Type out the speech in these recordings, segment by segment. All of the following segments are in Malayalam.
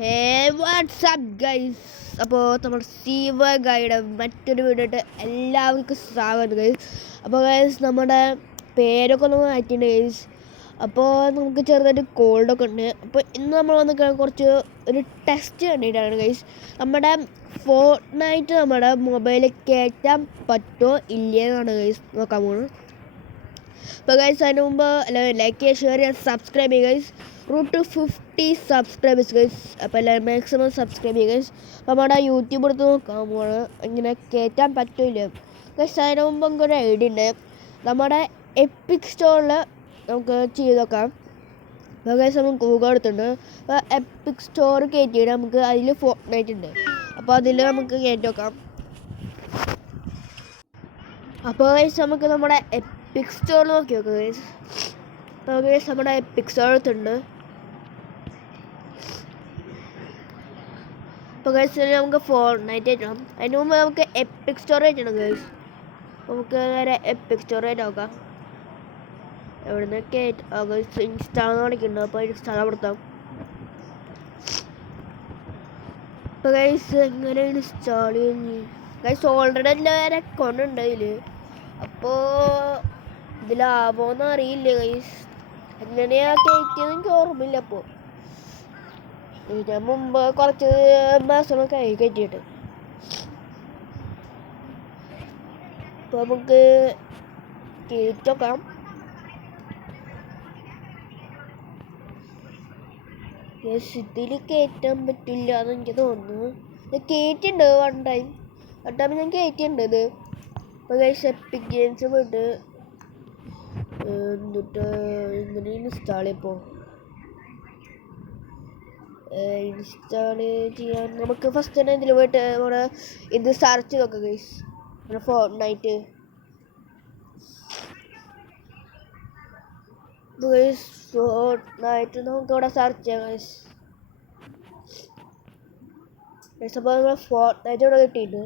ഹേ വാട്ട്സ്ആപ്പ് ഗൈസ്. അപ്പോൾ നമ്മുടെ സീവ ഗൈഡ് മറ്റൊരു വീഡിയോ എല്ലാവർക്കും സ്വാഗതം ഗൈസ്. അപ്പോൾ ഗൈസ് നമ്മുടെ പേരൊക്കെ ഒന്ന് മാറ്റിയിട്ടുണ്ട് ഗൈസ്. അപ്പോൾ നമുക്ക് ചെറുതായിട്ട് കോൾഡൊക്കെ ഉണ്ട്. അപ്പോൾ ഇന്ന് നമ്മൾ വന്ന് കുറച്ച് ഒരു ടെസ്റ്റ് കണ്ടിട്ടാണ് ഗൈസ്. നമ്മുടെ ഫോർട്ട്നൈറ്റ് നമ്മുടെ മൊബൈലിൽ കയറ്റാൻ പറ്റുമോ ഇല്ലയെന്നാണ് ഗൈസ് നോക്കാൻ പോകുന്നത്. അപ്പോൾ ഗൈസ് അതിന് മുമ്പ് ലൈക്ക് ചെയ്യുക, ഷെയർ ചെയ്യുക, സബ്സ്ക്രൈബ് ചെയ്യുക ഗൈസ്. Root 50 subscribers guys. അപ്പോൾ എല്ലാവരും മാക്സിമം സബ്സ്ക്രൈബ് ചെയ്യുക ഗൈസ്. അപ്പോൾ നമ്മുടെ യൂട്യൂബ് എടുത്ത് നോക്കാൻ പോവാണ് ഇങ്ങനെ കയറ്റാൻ പറ്റില്ല ഗൈസ്. അതിന് മുമ്പ് നമുക്കൊരു ഐഡിയ ഉണ്ട്. നമ്മുടെ എപ്പിക് സ്റ്റോറിൽ നമുക്ക് ചെയ്ത് നോക്കാം. അപ്പോൾ ഗൈസ് നമുക്ക് ഗൂഗിൾ എടുത്തിട്ടുണ്ട്. അപ്പോൾ എപ്പിക് സ്റ്റോർ കയറ്റിയിട്ട് നമുക്ക് അതിൽ ഫോർട്ട്നൈറ്റ് ഉണ്ട്. അപ്പോൾ അതിൽ നമുക്ക് കയറ്റി നോക്കാം. അപ്പോൾ ഗൈസ് നമുക്ക് നമ്മുടെ എപ്പിക് സ്റ്റോർ നോക്കി നോക്കാം ഗൈസ്. അപ്പോൾ ഗൈസ് നമ്മുടെ എപ്പിക് സ്റ്റോർ എടുത്തിട്ടുണ്ട്. അപ്പോൾ ഗൈസ് നമുക്ക് ഫോർട്ട്നൈറ്റ് കയറ്റണം. അതിന് മുമ്പ് നമുക്ക് എപ്പിക് സ്റ്റോർ കയറ്റണം ഗൈസ്. നമുക്ക് നേരെ എപ്പിക് സ്റ്റോർ ആയിട്ട് നോക്കാം. എവിടെ നിന്ന് കയറ്റാം ഗൈസ്. ഇൻസ്റ്റാൾ കാണിക്കുന്നുണ്ട്. അപ്പോൾ ഇൻസ്റ്റാൾ കൊടുത്താം. അപ്പോൾ ഗൈസ് എങ്ങനെ ഇൻസ്റ്റാൾ ചെയ്യുന്നു ഗൈസ്. ഓൾറെഡി എല്ലാവരും അക്കൗണ്ട് ഉണ്ട് അതിൽ. അപ്പോൾ ഇതിലാവുമോയെന്ന് അറിയില്ല ഗൈസ്. എങ്ങനെയാണ് കയറ്റിയത് എനിക്ക് ഓർമ്മയില്ല. അപ്പോൾ ഞാൻ മുമ്പ് കുറച്ച് മാസങ്ങളൊക്കെ ആയി കയറ്റിയിട്ട്. അപ്പോൾ നമുക്ക് കയറ്റി നോക്കാം. ഇതിൽ കയറ്റാൻ പറ്റില്ല എന്ന് എനിക്ക് തോന്നുന്നു. ഞാൻ കയറ്റിയിട്ടുണ്ട് വൺ ടൈം ഞാൻ കയറ്റിയിട്ടുണ്ട് ഇത്. അപ്പോൾ ഗൈസ് എപ്പിക് ഗെയിംസ് പോയിട്ട് എന്നിട്ട് ഇങ്ങനെ ഇൻസ്റ്റാൾ ചെയ്യപ്പോൾ ഇൻസ്റ്റാൾ ചെയ്യാൻ നമുക്ക് ഫസ്റ്റ് തന്നെ ഇതിൽ പോയിട്ട് നമ്മുടെ ഇത് സെർച്ച് ചെയ്ത് നോക്കാം ഗൈസ്. നമ്മുടെ ഫോർട്ട്നൈറ്റ് ഗൈസ്. ഫോർട്ട്നൈറ്റ് നമുക്ക് ഇവിടെ സെർച്ച് ചെയ്യാം ഗൈസ്. അപ്പോൾ നമ്മൾ ഫോർട്ട്നൈറ്റ് ഇവിടെ കിട്ടിയിട്ട്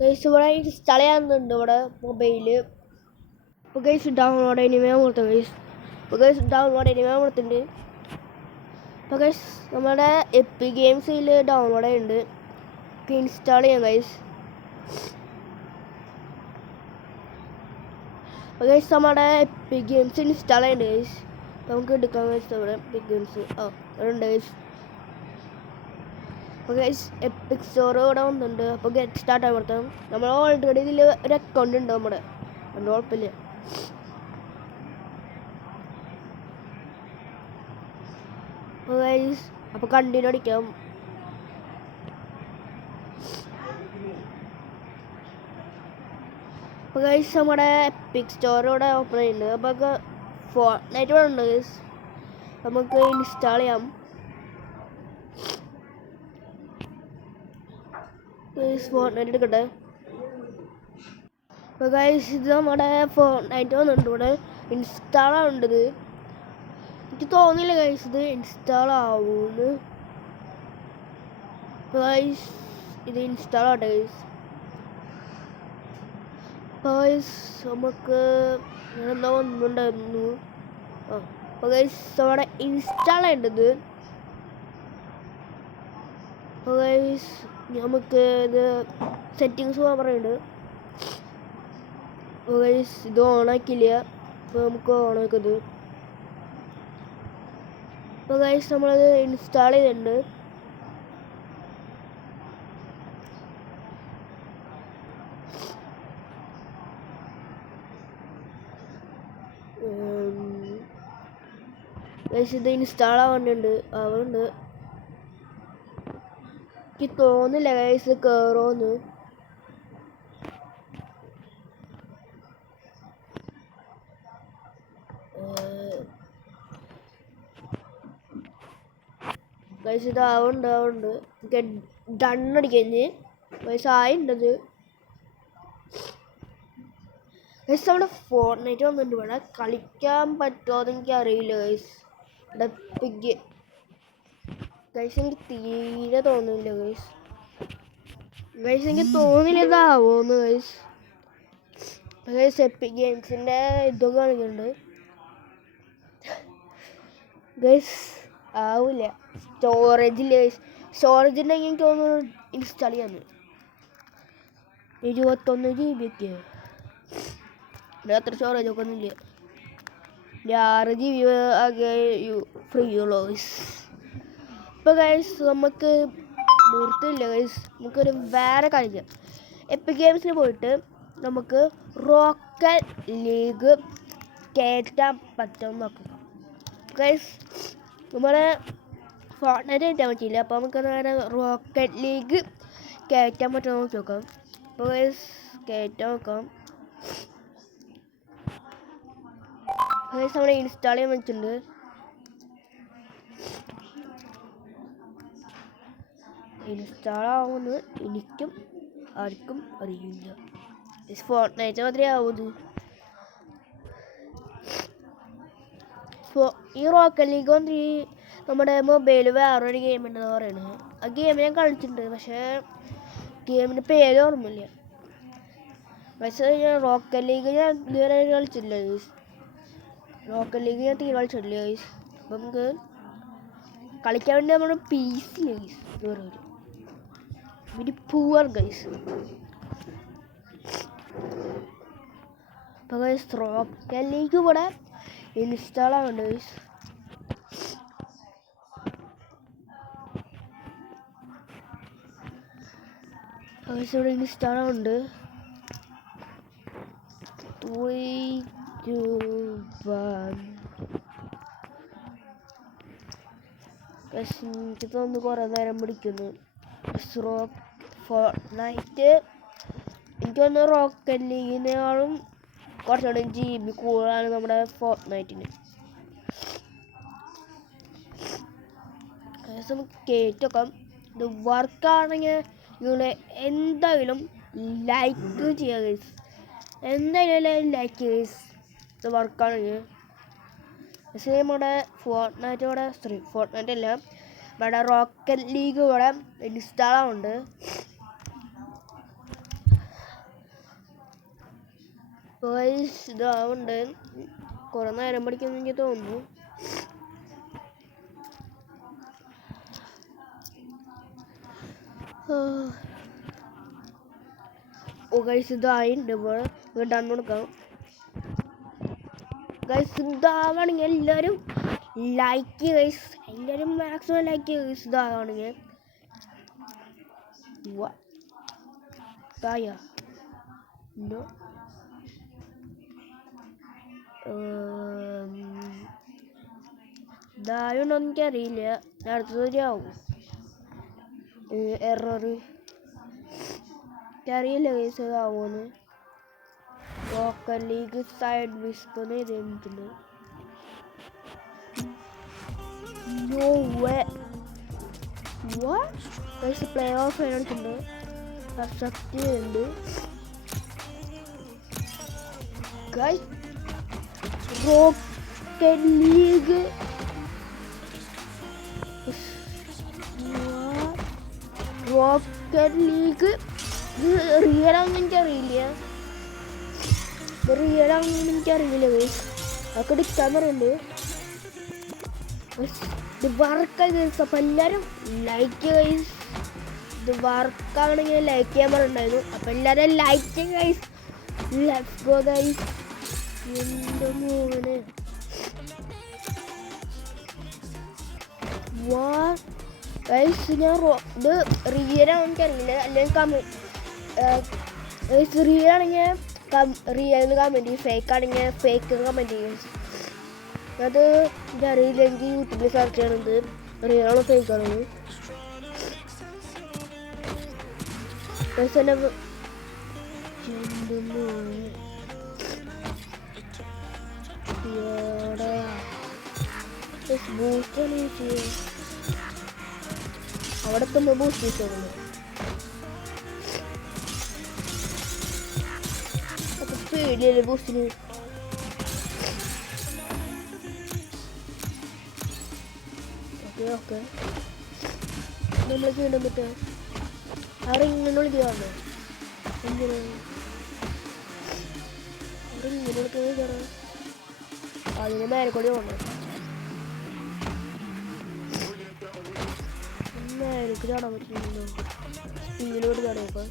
ഗൈസ് ഇവിടെ ഇൻസ്റ്റാൾ ചെയ്യാനുണ്ട് ഇവിടെ മൊബൈൽ. അപ്പോൾ ഗൈസ് ഡൗൺലോഡ് എനിമേ കൊടുത്തു ഗൈസ്. അപ്പോൾ ഗൈസ് ഡൗൺലോഡ് എനിമേ കൊടുത്തിട്ടുണ്ട്. അപ്പോൾ ഗൈസ് നമ്മുടെ എപ്പിക് ഗെയിംസിൽ ഡൗൺലോഡ് ചെയ്യുന്നുണ്ട്. ഇൻസ്റ്റാൾ ചെയ്യാം ഗൈസ്. അപ്പോൾ ഗൈസ് നമ്മുടെ എപ്പിക് ഗെയിംസ് ഇൻസ്റ്റാൾ ചെയ്യുന്നുണ്ട് ഗൈസ്. നമുക്ക് എടുക്കാം ഗൈസ്. ഇവിടെ എപ്പിക് ഗെയിംസ് ഇവിടെ ഉണ്ട് ഗൈസ്. അപ്പോൾ ഗൈസ് എപ്പിക് സ്റ്റോർ ഇവിടെ വന്നിട്ടുണ്ട്. അപ്പോൾ ഗെറ്റ് സ്റ്റാർട്ട് ആവുമ്പം നമ്മൾ ഓൾറെഡി ഇതിൽ ഒരു അക്കൗണ്ട് ഉണ്ട് നമ്മുടെ. അതുകൊണ്ട് കുഴപ്പമില്ല. അപ്പോൾ ഗൈസ് അപ്പോൾ കണ്ടിന്യൂ അടിക്കാം. അപ്പോൾ ഗൈസ് നമ്മുടെ എപ്പിക് സ്റ്റോർ ഇവിടെ ഓപ്പൺ ചെയ്യുന്നുണ്ട്. അപ്പോൾ ഫോർട്ട്നൈറ്റ് ഇവിടെ ഉണ്ട് ഗൈസ്. നമുക്ക് ഇൻസ്റ്റാൾ ചെയ്യാം. ഫോർട്ട്നൈറ്റ് എടുക്കട്ടെ. അപ്പോൾ ഗൈസ് ഇത് നമ്മുടെ ഫോർട്ട്നൈറ്റ് വന്നിട്ടുണ്ട്. ഇവിടെ ഇൻസ്റ്റാൾ ആവേണ്ടത് എനിക്ക് തോന്നിയില്ല ഗൈസ് ഇത് ഇൻസ്റ്റാൾ ആവുമെന്ന്. അപ്പോൾ ഗൈസ് ഇത് ഇൻസ്റ്റാൾ ആവട്ടെ ഗൈസ്. അപ്പോൾ ഗൈസ് നമുക്ക് എന്താ വന്നിട്ടുണ്ടായിരുന്നു. അപ്പോൾ ഗൈസ് അവിടെ ഇൻസ്റ്റാൾ ചെയ്യേണ്ടത്. അപ്പോൾ ഗൈസ് നമുക്ക് ഇത് സെറ്റിങ്സ് പോകാൻ പറയുന്നുണ്ട്. അപ്പോൾ ഗൈസ് ഇത് ഓണാക്കില്ല. അപ്പോൾ നമുക്ക് ഓണാക്കത്. അപ്പോൾ ഗൈസ് നമ്മളത് ഇൻസ്റ്റാൾ ചെയ്തിട്ടുണ്ട്. ഗൈസ് ഇത് ഇൻസ്റ്റാൾ ആവുന്നുണ്ട്. എനിക്ക് തോന്നില്ല ഗൈസ് കയറുമെന്ന്. ഗൈസ് ഇത് ആവുന്നുണ്ട്. എനിക്ക് ഡണ്ണടിക്കഞ്ഞ് ഗൈസ് ആയിണ്ടത്. ഗൈസ് അവിടെ ഫോർട്ട്നൈറ്റ് വന്നിട്ടുണ്ട്. ഇവിടെ കളിക്കാൻ പറ്റുമോ എന്ന് എനിക്ക് അറിയില്ല ഗൈസ്. ഇവിടെ പിഗ് ഗൈസ് എനിക്ക് തീരെ തോന്നുന്നില്ല ഗൈസ്. എനിക്ക് തോന്നില്ല ഇതാവുമെന്ന് ഗൈസ്. ഗൈസ് എപ്പിക് ഗെയിംസിൻ്റെ ഇതൊക്കെ കാണിക്കുന്നുണ്ട്. ഗൈസ് ആവില്ല. സ്റ്റോറേജ് ഉണ്ടെങ്കിൽ എനിക്ക് തോന്നുന്നു ഇൻസ്റ്റാൾ ചെയ്യാന്ന്. 21 GB ഒക്കെ അത്ര സ്റ്റോറേജ് ഒക്കെ ഒന്നുമില്ല. 6 GB ആകെ ഫ്രീ ഉള്ളൂ ഗൈസ്. ഇപ്പോൾ ഗൈസ് നമുക്ക് നിർത്തില്ല ഗൈസ്. നമുക്കൊരു വേറെ കളിക്കാം. എപ്പിക് ഗെയിംസിൽ പോയിട്ട് നമുക്ക് റോക്കറ്റ് ലീഗ് കയറ്റാൻ പറ്റുമെന്ന് നോക്കാം ഗൈസ്. നമ്മുടെ ഫോർട്ട്നൈറ്റ് കയറ്റാൻ പറ്റിയില്ല. അപ്പോൾ നമുക്ക് നേരെ റോക്കറ്റ് ലീഗ് കയറ്റാൻ പറ്റുമെന്ന് നോക്കി നോക്കാം. അപ്പോൾ ഗൈസ് കയറ്റാൻ നോക്കാം. ഗൈസ് നമ്മൾ ഇൻസ്റ്റാൾ ചെയ്യാൻ വെച്ചിട്ടുണ്ട്. ഇൻസ്റ്റാൾ ആവുമെന്ന് എനിക്കും ആർക്കും അറിയില്ല. ഫോർട്ട്നൈറ്റ് മാത്രമേ ആവൂ. ഈ റോക്കറ്റ് ലീഗ് വന്ന് നമ്മുടെ മൊബൈൽ വേറൊരു ഗെയിം ഉണ്ടെന്ന് പറയുന്നത്. ആ ഗെയിം ഞാൻ കളിച്ചിട്ടുണ്ട്, പക്ഷേ ഗെയിമിൻ്റെ പേര് ഓർമ്മയില്ല. പക്ഷേ ഞാൻ റോക്കറ്റ് ലീഗ് ഞാൻ ഇതുവരെ കളിച്ചിട്ടില്ല. റോക്കറ്റ് ലീഗ് ഞാൻ തീരെ കളിച്ചിട്ടില്ല. അപ്പം നമുക്ക് കളിക്കാൻ വേണ്ടി നമ്മുടെ PC വെരി പൂവർ ഗൈസ്. അപ്പോൾ ഗൈസ് റോക്കറ്റ് ലീഗ് ഇവിടെ ഇൻസ്റ്റാൾ ആവുന്നുണ്ട് ഗൈസ്. ഇവിടെ ഇൻസ്റ്റാൾ ആവുന്നുണ്ട്. 3, 2, 1. എനിക്ക് തോന്നുന്നു കുറേ നേരം പിടിക്കുന്നു. ഫോർട്ട്നൈറ്റ് എനിക്ക് തോന്നുന്നു റോക്കറ്റ് ലീഗിനേക്കാളും കുറച്ചുകൂടി GB കൂടുതലാണ് നമ്മുടെ ഫോർട്ട്നൈറ്റിന്. നമുക്ക് കയറ്റൊക്കാം. ഇത് വർക്കാണെങ്കിൽ നിങ്ങൾ എന്തായാലും ലൈക്ക് ചെയ്യുക ഗൈസ്. എന്തായാലും ലൈക്ക് ചെയ്യുക. ഇത് വർക്കാണെങ്കിൽ പക്ഷേ നമ്മുടെ ഫോർട്ട്നൈറ്റ് അല്ല, ഇവിടെ റോക്കറ്റ് ലീഗ് ഇവിടെ ഇൻസ്റ്റാൾ ആവുന്നുണ്ട്. ഇതാവുന്നുണ്ട്. കുറേ നേരം പഠിക്കുമെന്ന് എനിക്ക് തോന്നുന്നു. ഗൈസ് ഇതായിട്ടുണ്ട്. ഇപ്പോൾ ഡൺ കൊടുക്കാം. ഗൈസ് ഇതാവണമെങ്കിൽ എല്ലാവരും ലൈക്ക് ചെയ്യുക ഗൈസ്. എല്ലാവരും മാക്സിമം ലൈക്ക് ചെയ്യുക ഗൈസ്. ഇതാവണമെങ്കിൽ ഇതായുണ്ടോ എനിക്കറിയില്ല. അടുത്തത് ശരിയാവും. എറർ എനിക്കറിയില്ല ഗൈസ് ഇതാവുമെന്ന്. റോക്കറ്റ് ലീഗ് സൈഡ് വിസ്പെന്ന് എഴുതിയിട്ടുണ്ട്. No way. What? Guys, play off ആയിട്ടുണ്ട്. സബ്ജക്റ്റ് ഉണ്ട്. Guys, റോക്കറ്റ് ലീഗ് റിയൽ ആണെന്ന് എനിക്കറിയില്ല. ഗൈസ് അതൊക്കെ എടുക്കാൻ പറയുന്നുണ്ട്. ഇത് വർക്കായി ഗൈസ്. അപ്പം എല്ലാവരും ലൈക്ക് ഗൈസ്. ഇത് വർക്കാണെങ്കിൽ ലൈക്ക് ചെയ്യാൻ പറഞ്ഞിട്ടുണ്ടായിരുന്നു. അപ്പം എല്ലാവരും ലൈക്ക് ചെയ്യുക ഗൈസ്. Let's go guys. എൻ്റെ മോനെ ഗൈസ് ഞാൻ ഇത് റിയലാണെന്ന് എനിക്കറിയില്ല. അല്ലെങ്കിൽ റിയൽ ആണെങ്കിൽ റിയൽ കമൻറ്റ് ചെയ്യും, ഫേക്ക് ആണെങ്കിൽ ഫേക്ക് കമൻറ്റ് ചെയ്യും. അത് എനിക്കറിയില്ല. എനിക്ക് യൂട്യൂബിൽ സെർച്ച് ചെയ്യണത് റിയൽ ആണോ ഫേക്ക് ആണോ. അവിടെ എത്തുമ്പോൾ ബൂസ്റ്റ് ചെയ്തോളൂ. അപ്പോൾ പേടിയല്ലേ ബൂസ്റ്റിന്. ഓക്കെ നമ്മൾ ചെയ്യണം. പറ്റുക അറിങ്ങനെ വിളിക്കാറുണ്ടോ? എന്തിനാ അറിങ്ങനെ വിളിക്കാൻ അതിന് മേലെ കൂടി പോകണം. എനിക്ക് ചാടാൻ പറ്റില്ലല്ലോ. സ്പീഡിലോട്ട് ചാടിയപ്പോൾ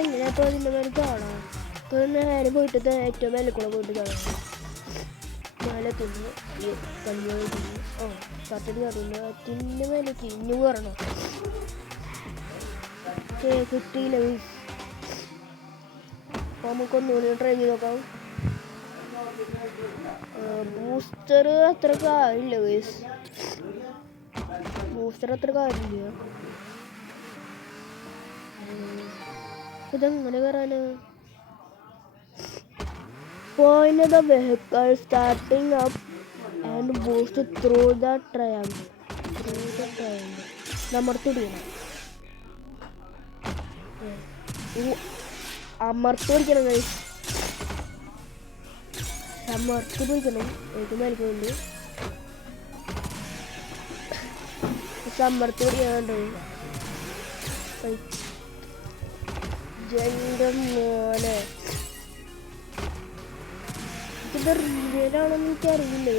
എങ്ങനെയപ്പോൾ അതിൻ്റെ മേലെ ചാടാം? ഇപ്പോൾ നേരെ പോയിട്ട് ഏറ്റവും മേലെ കൂടെ പോയിട്ട് ചാടാം. മേലെ തിന്ന് കല്ല് തിന്ന് കത്തിട്ട് ചാടുന്നു. അതിൻ്റെ മേലെ തിന്നു കയറണം. കിട്ടിയില്ല. അപ്പോൾ നമുക്കൊന്നുകൂടി ട്രൈ ചെയ്ത് നോക്കാം. ബൂസ്റ്റർ അത്ര കാര്യമില്ല ഗൈസ്. ബൂസ്റ്റർ അത്ര കാര്യമില്ല. ഇതെങ്ങനെ കയറാന്? Point the vehicle starting up and boost through the triangle. അമർത്തിടിക്കണം. അമർത്തി പിടിക്കണം ഗൈസ്. അമർത്തി പിടിക്കണം. ഏറ്റവും മേൽക്കുണ്ട് അമർത്തി പിടിക്കാനുണ്ട്. എൻ്റെ മോനെ ഇത് റിയലാണെന്ന് എനിക്കറിയില്ല.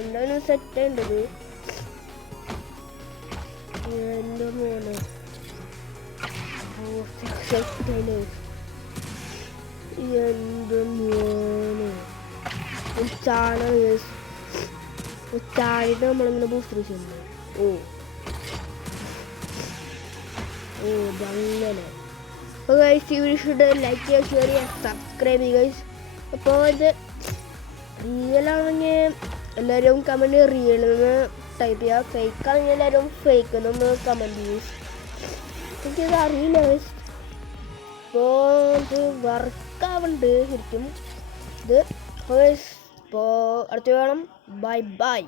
എന്തായാലും സെറ്റ് ഉണ്ടത്. എൻ്റെ മോനെ എൻ്റെ മോനെ ചാടിയിട്ട് നമ്മളിങ്ങനെ ബൂസ്റ്റർ ചെയ്യുന്നു. ഇതങ്ങനെ. അപ്പോൾ ഗൈസ് ഈ വീഡിയോ ലൈക്ക് ചെയ്യുക, ഷെയർ ചെയ്യുക, സബ്സ്ക്രൈബ് ചെയ്യുക ഗൈസ്. അപ്പോൾ ഇത് റിയലാണെങ്കിൽ എല്ലാവരും കമൻറ്റ് റിയൽ എന്ന് ടൈപ്പ് ചെയ്യുക. ഫേക്കാണെങ്കിൽ എല്ലാവരും ഫേക്ക് എന്നൊന്ന് കമൻറ്റ് ചെയ്യും. എനിക്കത് അറിയില്ല ഗൈസ്. അപ്പോൾ ഇത് വർക്കാവുന്നുണ്ട് ശരിക്കും ഇത്. അപ്പോൾ അടുത്ത വേണം. Bye bye.